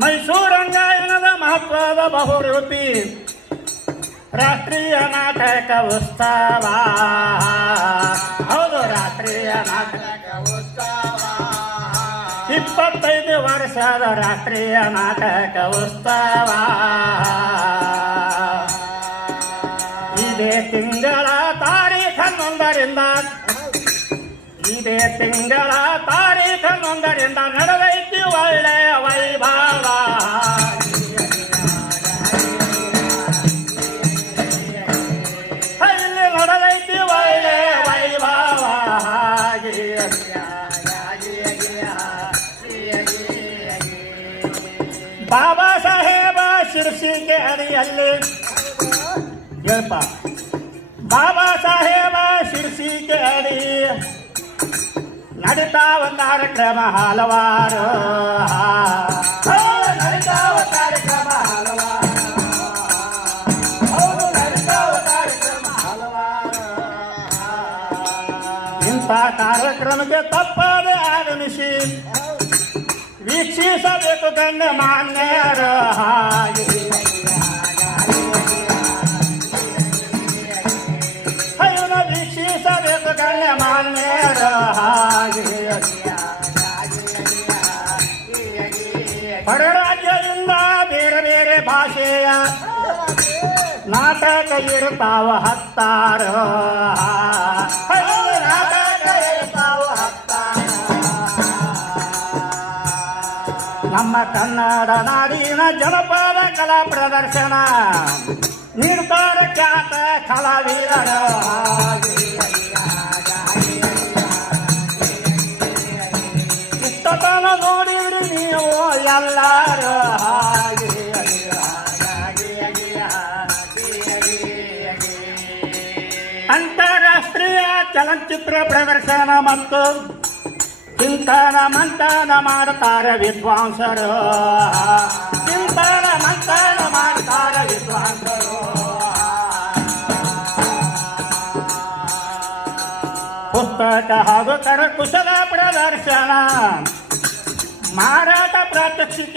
ಮೈಸೂರು ರಂಗಾಯಣದ ಮಹತ್ವದ ಬಹುರೂಪಿ ರಾಷ್ಟ್ರೀಯ ನಾಟಕ ಉತ್ಸವ. ಹೌದು, ರಾಷ್ಟ್ರೀಯ ನಾಟಕ ಉತ್ಸವ 25 ವರ್ಷದ ರಾಷ್ಟ್ರೀಯ ನಾಟಕ ಉತ್ಸವ. ಇದೇ ತಿಂಗಳ ತಾರೀಖ 11ರಿಂದ ನಡೆದೈತಿ ಒಳ್ಳೆಯ ವೈಭವ. ಇಲ್ಲಿ ನಡೆದೈತಿ ಒಳ್ಳೆಯ ವೈಭವ. ಬಾಬಾ ಸಾಹೇಬ ಶಿರ್ಸಿಗೆ ಅಡಿಯಲ್ಲಿ ಹೇಳ್ಪ, ಬಾಬಾ ಸಾಹೇಬ ಶಿರ್ಸಿಗೆ ಅಡಿ ನಡೀತಾವ ಕಾರ್ಯಕ್ರಮ ಹಲವಾರು. ನಡೀತಾವ ಕಾರ್ಯಕ್ರಮ ಹಲವಾರು. ಇಂಥ ಕಾರ್ಯಕ್ರಮಕ್ಕೆ ತಪ್ಪದೆ ಆಗಮಿಸಿ ವೀಕ್ಷಿಸಬೇಕು ಗಣ್ಯಮಾನ್ಯರು. ವೀಕ್ಷಿಸಬೇಕು ಗಣ್ಯಮಾನ್ಯರು. ಹೊರರಾಜ್ಯದಿಂದ ಬೇರೆ ಬೇರೆ ಭಾಷೆಯ ನಾಟಕ ಇರ್ತಾವ ಹತ್ತಾರು. ನಾಟಕ ಇರ್ತಾವ ಹತ್ತಾರು. ನಮ್ಮ ಕನ್ನಡ ನಾಡಿನ ಜನಪದ ಕಲಾ ಪ್ರದರ್ಶನ ನೀಡ್ತಾರೆ ಖ್ಯಾತ ಕಲಾವಿದರು. ಇಷ್ಟತನ ನೋಡಿರಿ ನೀವು ಎಲ್ಲರೂ. ಅಂತಾರಾಷ್ಟ್ರೀಯ ಚಲನಚಿತ್ರ ಪ್ರದರ್ಶನ ಮತ್ತು ಚಿಂತನ ಮಂಥನ ಮಾಡ್ತಾರೆ ವಿದ್ವಾಂಸರು. ಚಿಂತನ ಮಂಥನ ಮಾಡ್ತಾರೆ ವಿದ್ವಾಂಸರು. ಪುಸ್ತಕ ಹಾಗೂ ಕರಕುಶಲ ಪ್ರದರ್ಶನ, ಮಾರಾಟ ಪ್ರಾತ್ಯಕ್ಷಿಕೆ